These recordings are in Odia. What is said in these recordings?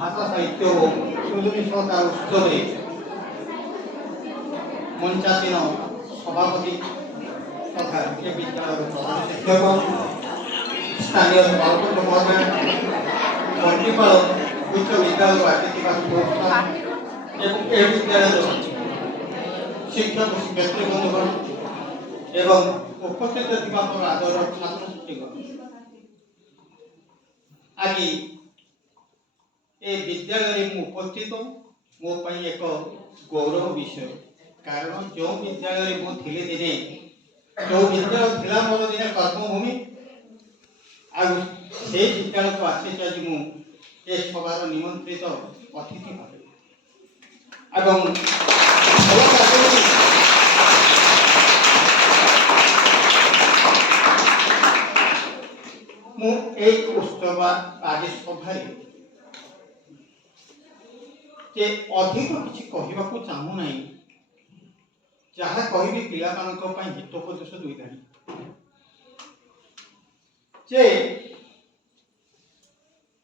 ভাষা সাহিত্য ও সৃজনশীলতার উৎসবে মঞ্চাসীন সভাপতি তথা এ বিদ্যালয়ের প্রধান শিক্ষক স্থানীয় সভাপতি মহোদয় মন্ত্রীপাল উচ্চ বিদ্যালয় আতিথ্যিকা সংস্থা এবং এ বিদ্যালয়ের শিক্ষক শিক্ষার্থী বন্ধুগণ এবং উপস্থিত ଥିବା ମୋର ଆଦର ଛାତ୍ରଛାତ୍ରୀଗଣ ଆଜି ଏ ବିଦ୍ୟାଳୟରେ ମୁଁ ଉପସ୍ଥିତ ମୋ ପାଇଁ ଏକ ଗୌରବ ବିଷୟ। କାରଣ ଯେଉଁ ବିଦ୍ୟାଳୟରେ ମୁଁ ଥିଲି ଦିନେ ଯେଉଁ ବିଦ୍ୟାଳୟ ଥିଲା ମୋର ଦିନେ କର୍ମଭୂମି ଆଉ ସେଇ ବିଦ୍ୟାଳୟକୁ ଆସିଛି ଆଜି ମୁଁ ଏ ସଭାର ନିମନ୍ତ୍ରିତ ଅତିଥି ଭାବେ ଏବଂ ମୁଁ এই উৎসব আଜି সভাରେ যে ଅଧିକ କିଛି କହିବାକୁ ଚାହୁଁନାହିଁ। ଯାହା କହିବି ପିଲାମାନଙ୍କ ପାଇଁ ହିତୋପଦେଶ ଦେଇଥାନ୍ତି ଯେ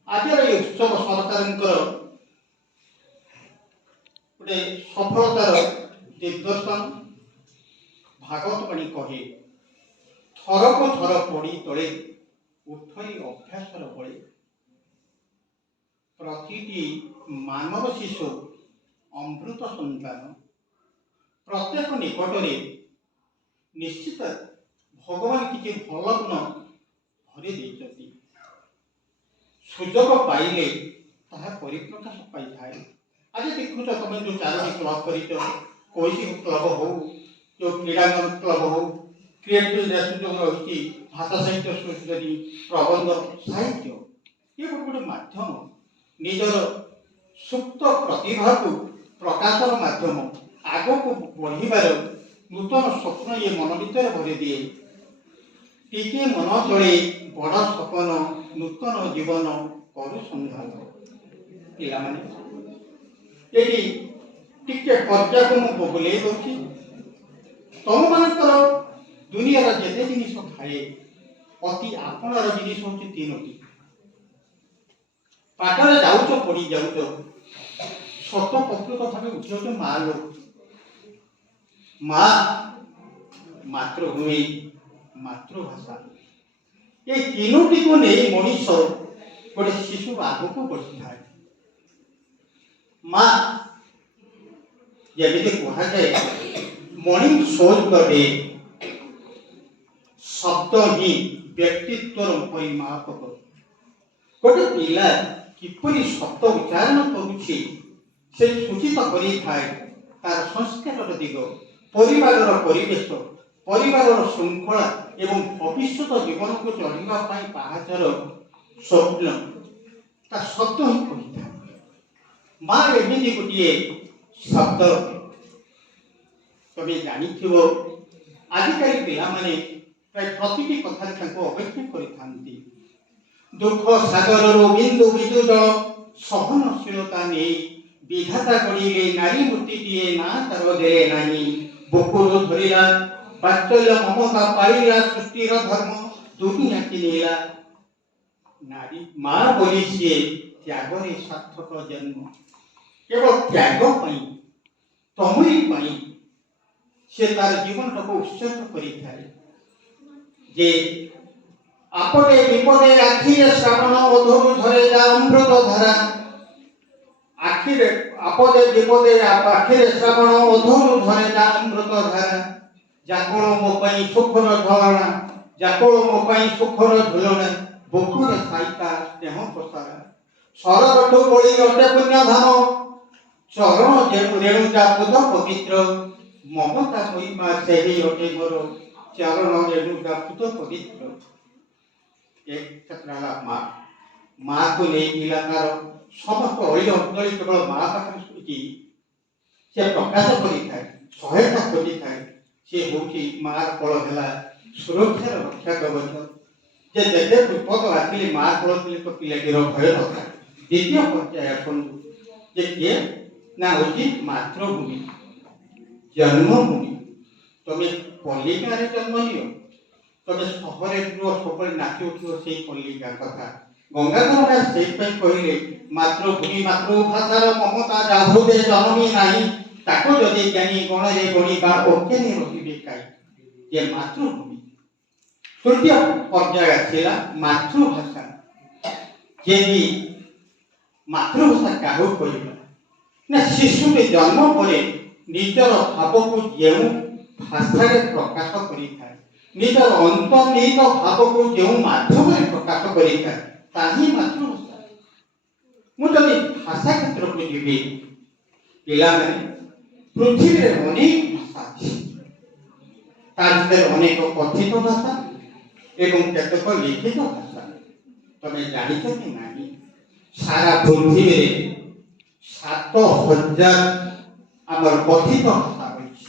ଆଜିର ଏହି ଉତ୍ସବ ସରକାରଙ୍କର ଗୋଟେ ସଫଳତାର ଦିଗ୍ଦର୍ଶନ। ଭାଗବତ ବାଣୀ କହେ ଥରକୁ ଥର ପଡ଼ି ତଳେ ଉଠଇ ଅଭ୍ୟାସର ବଳେ। ପ୍ରତିଟି ମାନବ ଶିଶୁ ଅମୃତ ସନ୍ତାନ। ପ୍ରତ୍ୟେକ ନିକଟରେ ନିଶ୍ଚିତ ଭଗବାନ କିଛି ଭଲ ଗୁଣ ଭରି ଦେଇଛନ୍ତି। ସୁଯୋଗ ପାଇଲେ ତାହା ପରିପ୍ରକାଶ ପାଇଥାଏ। ଆଜି ଦେଖୁଛ ତମେ ଯେଉଁ ଚାରୋଟି କ୍ଲବ କରିଛ, କୌଶିକ କ୍ଲବ ହଉ, ଯେଉଁ କ୍ରୀଡ଼ାଙ୍ଗନ କ୍ଲବ ହଉ, କ୍ରିଏଟିଭ ଯେଉଁ ରହିଛି ଭାଷା ସାହିତ୍ୟ ସୃଷ୍ଟି ପ୍ରବନ୍ଧ ସାହିତ୍ୟ, ଇଏ ଗୋଟେ ଗୋଟେ ମାଧ୍ୟମ ନିଜର ସୁପ୍ତ ପ୍ରତିଭାକୁ ପ୍ରକାଶର ମାଧ୍ୟମ। ଆଗକୁ ବଢ଼ିବାର ନୂତନ ସ୍ୱପ୍ନ ଇଏ ମନ ଭିତରେ ଭରି ଦିଏ। ଟିକିଏ ମନ ତଳେ ବଡ଼ ସପନ ନୂତନ ଜୀବନ କରୁ ସନ୍ଧାନ। ପିଲାମାନେ ଏଠି ଟିକେ ପର୍ଯ୍ୟାକୁ ମୁଁ ବୁଲେଇ ଦେଉଛି। ତମମାନଙ୍କର ଦୁନିଆର ଯେତେ ଜିନିଷ ଥାଏ ଅତି ଆପଣାର ଜିନିଷ ହେଉଛି ତିନୋଟି। ପାଠରେ ଯାଉଛ ପଢ଼ି ଯାଉଛ ସତ ପ୍ରକୃତ ଭାବେ ଉଠିଯାଉଛ ମା ଲୋକ। ମା, ମାତୃଭୂମି, ମାତୃଭାଷା, এই ତିନୋଟିକୁ ନେଇ ମଣିଷ ଗୋଟେ ଶିଶୁ ଆଗକୁ ବଢ଼ିଥାଏ। ମା ଯେମିତି କୁହାଯାଏ ମର୍ଣ୍ଣିଂ ସୋଜ୍ ଦ ଡେ, ଶବ୍ଦ ହିଁ ବ୍ୟକ୍ତିତ୍ୱର ପରିମାପ କରେ। ଗୋଟେ ପିଲା କିପରି ଶବ୍ଦ ଉଚ୍ଚାରଣ କରୁଛି ସେ ସୂଚିତ କରିଥାଏ ତାର ସଂସ୍କାରର ଦିଗ, ପରିବାରର ପରିବେଶ, ପରିବାରର ଶୃଙ୍ଖଳା ଏବଂ ଭବିଷ୍ୟତ ଜୀବନକୁ ଚଳିବା ପାଇଁ ପାହାଚର ସ୍ୱପ୍ନ ତା ଶବ୍ଦ ହିଁ କହିଥାଏ। ମା ଏମିତି ଗୋଟିଏ ଶବ୍ଦ। ତମେ ଜାଣିଥିବ ଆଜିକାଲି ପିଲାମାନେ ପ୍ରାୟ ପ୍ରତିଟି କଥାରେ ତାଙ୍କୁ ଅବଜ୍ଞା କରିଥାନ୍ତି। ଦୁଃଖ ସାଗରରୁ ବିନ୍ଦୁ ବିନ୍ଦୁ ଜଳ ସହନଶୀଳତା ନେଇ ବିଧାତା ଗଢ଼ିଲେ ନାରୀ ମୂର୍ତ୍ତିଟିଏ ନା ତାର ଦେଲେ ନାହିଁ। ବୁକୁରୁ ଧରିଲା ବାତ୍ସଲ୍ୟ ମମତା ପାଳିଲା ସୃଷ୍ଟିର ଧର୍ମ ଦୁନିଆ କିଣିଲା। ନାରୀ ମା ବୋଲି ସିଏ ତ୍ୟାଗରେ ସାର୍ଥକ ଜନ୍ମ। କେବଳ ତ୍ୟାଗ ପାଇଁ ତମରି ପାଇଁ ସେ ତାର ଜୀବନଟାକୁ ଉତ୍ସର୍ଗ କରିଥାଏ। ଯେ ଆପଦେ ବିପଦେ ଆଖିରେ ଶ୍ରାବଣ ଅଧରୁ ଝରେ ଯା ଅମୃତ ଧାରା। ଆଖିରେ ଆପଦେ ବିପଦେ ଆଖିରେ ଶ୍ରାବଣ ଅଧରୁ ଝରେ ଯା ଅମୃତ ଧାରା। ଯାକଳ ମୋ ପାଇଁ ସୁଖର ଝରଣା, ଯାକଳ ମୋ ପାଇଁ ସୁଖର ଝୁଲଣା। ବୁକୁରେ ସାଇତା ସ୍ନେହ ପ୍ରସାର। ସରଗଠୁ ବଳି ଅଟେ ପୁଣ୍ୟ ଧାମ, ଚରଣ ରେଣୁକା ବୁଧ ପବିତ୍ର। ମମତା ମହିମା ସେହି ଅଟେ ମୋର, ଚରଣ ରେଣୁକା ବୁଧ ପବିତ୍ର। ଏ କ୍ଷେତ୍ର ହେଲା ମା। ମାକୁ ନେଇଥିଲା ତାର ସମସ୍ତ ଅଳି ଅର୍ଦ୍ଦଳି କେବଳ ମା ପାଖରେ ଶୁଣିଛି ସେ ପ୍ରକାଶ କରିଥାଏ, ସହାୟତା କରିଥାଏ। ସେ ହେଉଛି ମାର କୋଳ ହେଲା ସୁରକ୍ଷାର ରକ୍ଷା କବଚ। ଯେ ଯେତେ ବିପଦ ଆସିଲେ ମା କୋଳ ଥିଲେ ତ ପିଲାଟିର ଭୟ ନଥାଏ। ଦ୍ୱିତୀୟ ପର୍ଯ୍ୟାୟ ଆସନ୍ତୁ ଯେ କିଏ ନା ହେଉଛି ମାତୃଭୂମି, ଜନ୍ମଭୂମି। ତମେ ପଲ୍ଲିକାରେ ଜନ୍ମ ନିଅ, ତମେ ସହରରେ ରୁହ, ସବୁବେଳେ ନାଚି ଉଠିବ ସେଇ ପଲ୍ଲିକା କଥା। ଗଙ୍ଗାଧର ଦାସ ସେଇଥିପାଇଁ କହିଲେ ମାତୃଭୂମି ମାତୃଭାଷାର ମମତା ଯାହୃଦେ ଜନମୀ ନାହିଁ ତାକୁ ଯଦି ଜ୍ଞାନୀ ଗଣରେ ଗଣିବା ଅଜ୍ଞାନୀ ରହିବେ କାହିଁ। ଯେ ମାତୃଭୂମି ତୃତୀୟ ପର୍ଯ୍ୟାୟ ଥିଲା ମାତୃଭାଷା। ଯେ ମାତୃଭାଷା କାହାକୁ କହିବା ନା ଶିଶୁଟି ଜନ୍ମ ପରେ ନିଜର ଭାବକୁ ଯେଉଁ ଭାଷାରେ ପ୍ରକାଶ କରିଥାଏ, ନିଜର ଅନ୍ତର୍ନିହିତ ଭାବକୁ ଯେଉଁ ମାଧ୍ୟମରେ ପ୍ରକାଶ କରିଥାଏ ତାହା ହିଁ ମାତୃଭାଷା। ମୁଁ ଯଦି ଭାଷା କ୍ଷେତ୍ରକୁ ଯିବି, ପିଲାମାନେ ପୃଥିବୀରେ ଅନେକ ଭାଷା ଅଛି। ତା ଭିତରେ ଅନେକ କଥିତ ଭାଷା ଏବଂ କେତେକ ଲିଖିତ ଭାଷା। ତମେ ଜାଣିଛ କି ନାହିଁ ସାରା ପୃଥିବୀରେ 7,000 ଆମର କଥିତ ଭାଷା ରହିଛି।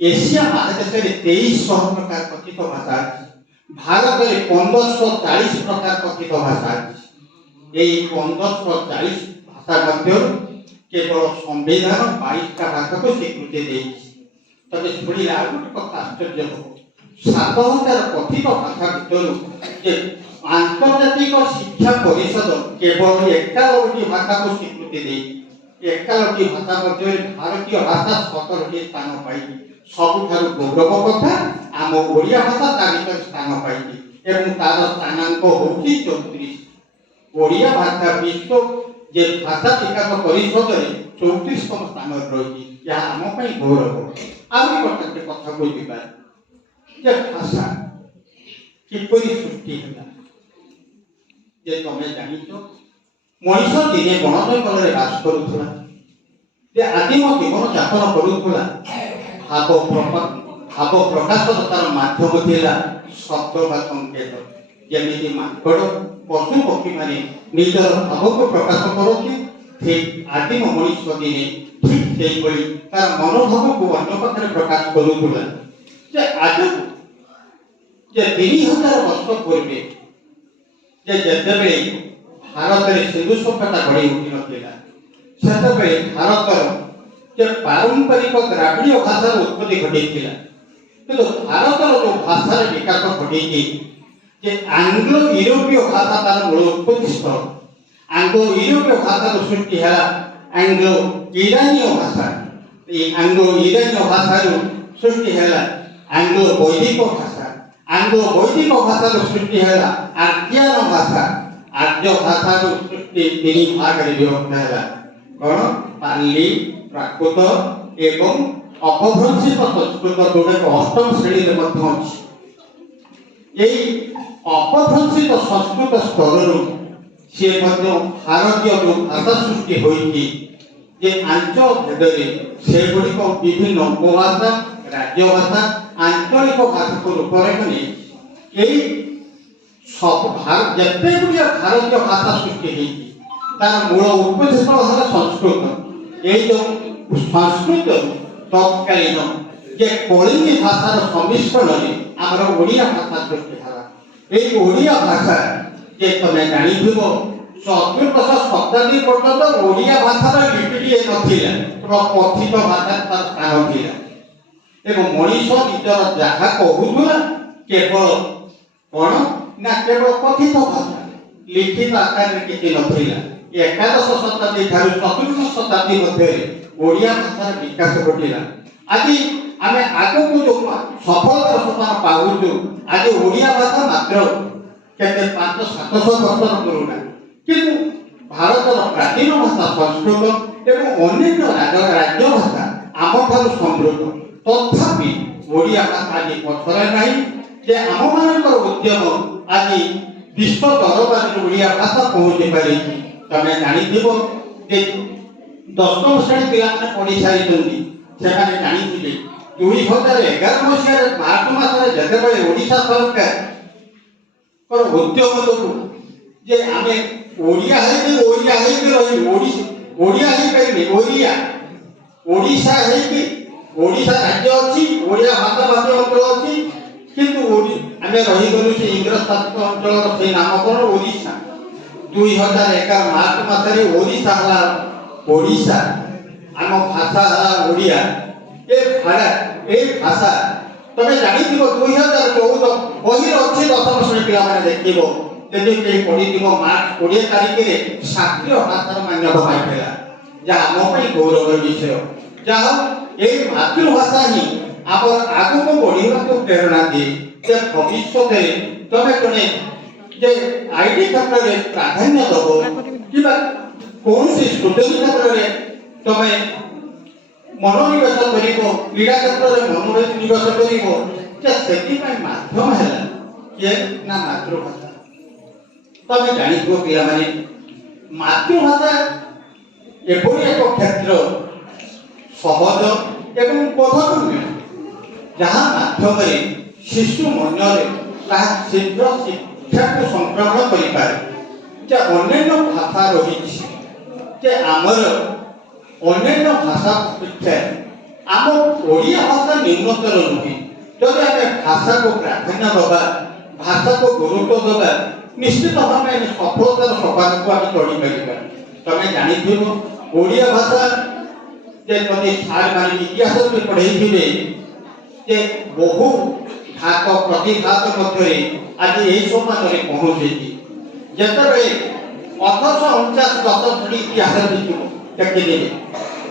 ଏସିଆ ମହାଦେଶରେ 2300 ପ୍ରକାର କଥିତ ଭାଷା ଅଛି। ଭାରତରେ 1540 ପ୍ରକାର କଥିତ ଭାଷା ଅଛି। এই 1540 ভাষা ମଧ୍ୟରୁ କେବଳ ସମ୍ବିଧାନ 22ଟା ଭାଷାକୁ ସ୍ୱୀକୃତି ଦେଇଛି। ତବେ ଶୁଣିଲେ ଆଉ ଗୋଟେ କଥା ଆଶ୍ଚର୍ଯ୍ୟ ହେବ, 7,000 କଥିତ ଭାଷା ଭିତରୁ ଯେ ଆନ୍ତର୍ଜାତିକ ଶିକ୍ଷା ପରିଷଦ କେବଳ 51ଟି ଭାଷାକୁ ସ୍ୱୀକୃତି ଦେଇଛି। 51ଟି ଭାଷା ମଧ୍ୟରେ ଭାରତୀୟ ଭାଷା 17ଟି ସ୍ଥାନ ପାଇଛି। ସବୁଠାରୁ ଗୌରବ କଥା ଆମ ଓଡ଼ିଆ ଭାଷା ତା ଭିତରେ ସ୍ଥାନ ପାଇଛି ଏବଂ ତାର ସ୍ଥାନାଙ୍କ ହେଉଛି 34। ଓଡ଼ିଆ ଭାଷା ବିଶ୍ୱ ଯେ ଭାଷା ବିକାଶ ପରିଷଦରେ 34ତମ ସ୍ଥାନରେ ରହିଛି। ଏହା ଆମ ପାଇଁ ଗୌରବ। ଆଉ ଗୋଟେ କଥାକୁ ଯିବା ଯେ ଭାଷା କିପରି ସୃଷ୍ଟି ହେଲା। ଯେ ତମେ ଜାଣିଛ ମଣିଷ ଦିନେ ବଣ ଜଙ୍ଗଲରେ ବାସ କରୁଥିଲା, ଯେ ଆଦିମ ଜୀବନ ଯାପନ କରୁଥିଲା। ଭାବ ପ୍ରକାଶର ତାର ମାଧ୍ୟମ ଥିଲା ଶବ୍ଦ ବା ସଂକେତ। ଯେମିତି ମାଙ୍କଡ଼ ପଶୁ ପକ୍ଷୀମାନେ ନିଜର ଭାବକୁ ପ୍ରକାଶ କରନ୍ତି, ଠିକ୍ ଆଦିମ ମଣିଷ ଦିନେ ଠିକ୍ ସେଇଭଳି ତାର ମନୋଭାବକୁ ଅନ୍ୟ ପାଖରେ ପ୍ରକାଶ କରୁଥିଲା। ଯେ ଆଜକୁ ଯେ 3000 ବର୍ଷ ପୂର୍ବେ ଯେ ଯେତେବେଳେ ଭାରତରେ ସିନ୍ଧୁ ସଭ୍ୟତା ଗଢ଼ି ଉଠିନଥିଲା, ସେତେବେଳେ ଭାରତର ଯେ ପାରମ୍ପରିକ ଦ୍ରାବିଡ଼ୀୟ ଭାଷାର ଉତ୍ପତ୍ତି ଘଟିଥିଲା। କିନ୍ତୁ ଭାରତର ଯେଉଁ ଭାଷାର ବିକାଶ ଘଟିଛି ଯେ ଆଙ୍ଗ୍ଲୋ ୟୁରୋପୀୟ ଭାଷା ତାର ମୂଳ ଉତ୍ପତ୍ତି ସ୍ଥଳ। ଆଙ୍ଗ୍ଲୋ ୟୁରୋପୀୟ ଭାଷାର ସୃଷ୍ଟି ହେଲା ଆଙ୍ଗ୍ଲୋ ଇରାନୀୟ ଭାଷା। এই ଆଙ୍ଗ୍ଲୋ ଇରାନୀୟ ଭାଷାରୁ ସୃଷ୍ଟି ହେଲା ଆଙ୍ଗ୍ଲୋ ବୈଦିକ ଭାଷା। ଆଙ୍ଗ୍ଲୋ ବୈଦିକ ଭାଷାର ସୃଷ୍ଟି ହେଲା ଆର୍ଯ୍ୟାନ ଭାଷା। ଆର୍ଯ୍ୟ ଭାଷାରୁ ସୃଷ୍ଟି 3 ଭାଗରେ ବିଭକ୍ତ ହେଲା। କ'ଣ? ପାଲି, ପ୍ରାକୃତ ଏବଂ ଅପଭ୍ରଂଶିତ ସଂସ୍କୃତ, ଯୋଉଟାକ 8ମ ଶ୍ରେଣୀରେ ମଧ୍ୟ ଅଛି। এই অপভ্রংশিত সংস্কৃত স্তরରୁ সে ମଧ୍ୟ ଭାରତୀୟ ଯେଉଁ ଭାଷା ସୃଷ୍ଟି ହୋଇଛି ଯେ ଆଞ୍ଚଳ ଭେଦରେ ସେଗୁଡ଼ିକ ବିଭିନ୍ନ ଉପଭାଷା, ରାଜ୍ୟ ଭାଷା, ଆଞ୍ଚଳିକ ଭାଷାକୁ ରୂପରେଖ ନେଇଛି। ଏହି ସବୁ ଯେତେ ଗୁଡ଼ିଏ ଭାରତୀୟ ଭାଷା ସୃଷ୍ଟି ହେଇଛି ତାର ମୂଳ ଉତ୍ପତ୍ତି ସ୍ଥଳ ହେଲା ସଂସ୍କୃତ। এই ଯେଉଁ ସଂସ୍କୃତ ତତ୍କାଳୀନ ଯେ କଳିଙ୍ଗୀ ଭାଷାର ସମ୍ମିଶ୍ରଣରେ ଆମର ଓଡ଼ିଆ ଭାଷା ସୃଷ୍ଟି ହେଲା। এই ଓଡ଼ିଆ ଭାଷା ଯେ ତମେ ଜାଣିଥିବ 14ଶ ଶତାବ୍ଦୀ ପର୍ଯ୍ୟନ୍ତ ଓଡ଼ିଆ ଭାଷାର ଲିପିଟିଏ ନଥିଲା, କଥିତ ଭାଷାରେ ତାର ସ୍ଥାନ ଥିଲା ଏବଂ ମଣିଷ ନିଜର ଯାହା କହୁଥିଲା କେବଳ କ'ଣ ନା କେବଳ କଥିତ ଭାଷା, ଲିଖିତ ଆକାରରେ କିଛି ନଥିଲା। 11ଶ ଶତାବ୍ଦୀ ଠାରୁ 14ଶ ଶତାବ୍ଦୀ ମଧ୍ୟରେ ଓଡ଼ିଆ ଭାଷାର ବିକାଶ ଘଟିଲା। ଆଜି ଆମେ ଆଗକୁ ଯେଉଁ ସଫଳତାର ସୋପାନ ପାଉଛୁ, ଆଜି ଓଡ଼ିଆ ଭାଷା ମାତ୍ର କେତେ 500-700 ବର୍ଷର ପୁରୁଣା। କିନ୍ତୁ ଭାରତର ପ୍ରାଚୀନ ଭାଷା ସଂସ୍କୃତ ଏବଂ ଅନେକ ରାଜ୍ୟ ଭାଷା ଆମଠାରୁ ସମୃଦ୍ଧ। ତଥାପି ଓଡ଼ିଆ ଭାଷା ଆଜି ପଛରେ ନାହିଁ। ଯେ ଆମମାନଙ୍କର ଉଦ୍ୟମ ଆଜି ବିଶ୍ୱ ଦରବାରରେ ଓଡ଼ିଆ ଭାଷା ପହଞ୍ଚି ପାରିଛି। ତମେ ଜାଣିଥିବ ଯେ 10ମ ଶ୍ରେଣୀ ପିଲାମାନେ ପଢ଼ି ସାରିଛନ୍ତି। ସେମାନେ ଜାଣିଥିବେ 2011 ମସିହାରେ ମାର୍ଚ୍ଚ ମାସରେ ଯେତେବେଳେ ଓଡ଼ିଶା ସରକାରଙ୍କର ଉଦ୍ୟମ ଯୋଗୁଁ ଯେ ଆମେ ଓଡ଼ିଆ ହେଇକି ରହିବୁ, ଓଡ଼ିଆ ହେଇପାରିବେ, ଓଡ଼ିଶା ହେଇକି ଓଡ଼ିଶା ରାଜ୍ୟ ଅଛି, ଓଡ଼ିଆ ଭାଷାଭାଷୀ ଅଞ୍ଚଳ ଅଛି, କିନ୍ତୁ ଆମେ ରହିଗଲୁ ସେ ଇଂରେଜ ଶାସିତ ଅଞ୍ଚଳର ସେଇ ନାମକରଣ ଓଡ଼ିଶା। 2011 ମାର୍ଚ୍ଚ ମାସରେ ଓଡ଼ିଶା ହେଲା ଓଡ଼ିଶା, ଆମ ଭାଷା ହେଲା ଓଡ଼ିଆ। এই ভাষা তবে জানিଥିବ 2014 ବହିରେ ଅଛି 10ମ ଶ୍ରେଣୀ ପିଲାମାନେ ଦେଖିବ ଯଦି କେହି ପଢ଼ିଥିବ ମାର୍ଚ୍ଚ 20 ତାରିଖରେ ଶାସ୍ତ୍ରୀୟ ଭାଷାର ମାନ୍ୟତା ପାଇଥିଲା, ଯାହା ଆମ ପାଇଁ ଗୌରବର ବିଷୟ। ଯାହା ଏଇ ମାତୃଭାଷା ହିଁ ଆମର ଆଗକୁ ବଢ଼ିବାକୁ ପ୍ରେରଣା ଦିଏ। ଯେ ଭବିଷ୍ୟତରେ ତମେ ଜଣେ ଯେ ଆଇଟି କ୍ଷେତ୍ରରେ ପ୍ରାଧାନ୍ୟ ଦେବ କିମ୍ବା କୌଣସି ସ୍ଟୁଡେଣ୍ଟ କ୍ଷେତ୍ରରେ ତମେ ମନୋନିବେଶ କରିବ, କ୍ରୀଡ଼ା କ୍ଷେତ୍ରରେ ମନୋନିବେଶ କରିବ, ଯେ ସେଥିପାଇଁ ମାଧ୍ୟମ ହେଲା କିଏ ନା ମାତୃଭାଷା। ତମେ ଜାଣିଥିବ ପିଲାମାନେ, ମାତୃଭାଷା ଏଭଳି ଏକ କ୍ଷେତ୍ର ସହଜ ଏବଂ ବୋଧଗମ୍ୟ, ଯାହା ମାଧ୍ୟମରେ ଶିଶୁ ମନରେ ତାହା ଶୀଘ୍ର ଶିକ୍ଷାକୁ ସଂକ୍ରମଣ କରିପାରେ। ଯେ ଅନ୍ୟାନ୍ୟ ଭାଷା ରହିଛି, ଯେ ଆମର ଅନ୍ୟାନ୍ୟ ଭାଷା ଅପେକ୍ଷା ଆମ ଓଡ଼ିଆ ଭାଷା ନ୍ୟୁନତର ନୁହେଁ। ଯଦି ଆମେ ଭାଷାକୁ ପ୍ରାଧାନ୍ୟ ଦେବା, ଭାଷାକୁ ଗୁରୁତ୍ୱ ଦେବା, ନିଶ୍ଚିତ ଭାବେ ଆମେ ସଫଳତାର ସୋପାନକୁ ଆମେ ଚଢ଼ିପାରିବା। ତମେ ଜାଣିଥିବ ଓଡ଼ିଆ ଭାଷା ଯେ ଯଦି ସାର୍ମାନେ ଇତିହାସ ବି ପଢ଼େଇଥିବେ ଯେ ବହୁ ଘାତ ପ୍ରତିଘାତ ମଧ୍ୟରେ ଆଜି ଏହି ସୋପାନରେ ପହଞ୍ଚିଛି। ଯେତେବେଳେ 1849 ଦଶନ୍ଧି ଇତିହାସ ଦେଖିଦେବେ,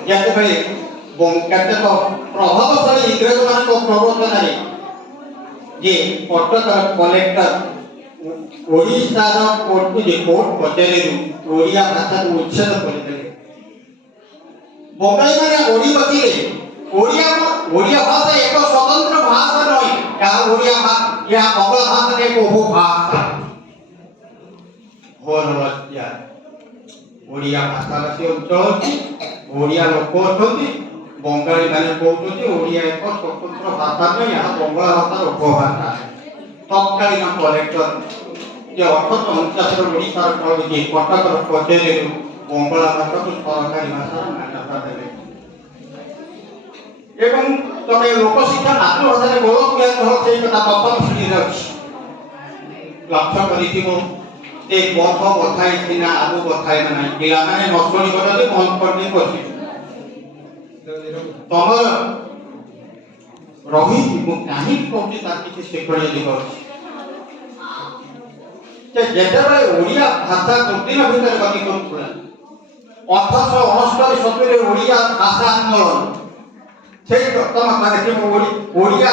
ଯେତେବେଳେ କେତେକ ପ୍ରଭାବଶାଳୀ ଇଂରେଜମାନଙ୍କ ପ୍ରବର୍ତ୍ତନାରେ ଯେ କଟକର କଲେକ୍ଟର ଓଡ଼ିଶାର କୋର୍ଟ କଚେରୀରୁ ଓଡ଼ିଆ ଭାଷାକୁ ଉଚ୍ଛେଦ କରିଦେଲେ। ବଙ୍ଗାଳୀମାନେ ଓଡ଼ି ବସିଲେ ଓଡ଼ିଆ ଭାଷା ଏକ ସ୍ୱତନ୍ତ୍ର ଭାଷା ନୁହେଁ, ଏହା ବଙ୍ଗଳା ଭାଷାର ଏକ ଉପଭାଷା। ଓଡ଼ିଆ ଭାଷାଭାଷୀ ଅଞ୍ଚଳ ଅଛି, ଓଡ଼ିଆ ଲୋକ ଅଛନ୍ତି, ବଙ୍ଗାଳୀମାନେ କହୁଛନ୍ତି ଓଡ଼ିଆ ଏକ ସ୍ୱତନ୍ତ୍ର ଭାଷା ନୁହେଁ, ଏହା ବଙ୍ଗଳା ଭାଷାର ଉପଭାଷା। ତତ୍କାଳୀନ କଲେକ୍ଟର ଯେ 1849 ଓଡ଼ିଶାର କଟକର କଚେରୀରୁ ବଙ୍ଗଳା ଭାଷାକୁ ସରକାରୀ ଭାଷାର ମାନ୍ୟତା ଦେଲେ। ଏବଂ ତମେ ଲୋକଶିକ୍ଷା ମାତୃଭାଷାରେ ଗୋଳକିଆ ସେଇ କଥା ପ୍ରଥମ ଶ୍ରେଣୀରେ ଅଛି। ଲକ୍ଷ୍ୟ କରିଥିବ ଯେ ପଥ ବଥାଇ ସିନା ଆଗୁ ବଥାଇ ନାହିଁ, ପିଲାମାନେ ନ ଶୁଣିବ ଯଦି ବନ୍ଦ କରିଦେଇ ବସିବ। ତମର ରହିଛି, ମୁଁ କାହିଁକି କହୁଛି ତାର କିଛି ଶିକ୍ଷଣୀୟ ଦିଗ ଅଛି। ଯେତେବେଳେ ଓଡ଼ିଆ ଭାଷା ଦୁର୍ଦିନ ଭିତରେ ଗତି କରୁଥିଲା, 1869-70 ଓଡ଼ିଆ ଭାଷା ଆନ୍ଦୋଳନ, সেই ବର୍ତ୍ତମାନ ଦେଖିବ ଓଡ଼ିଆ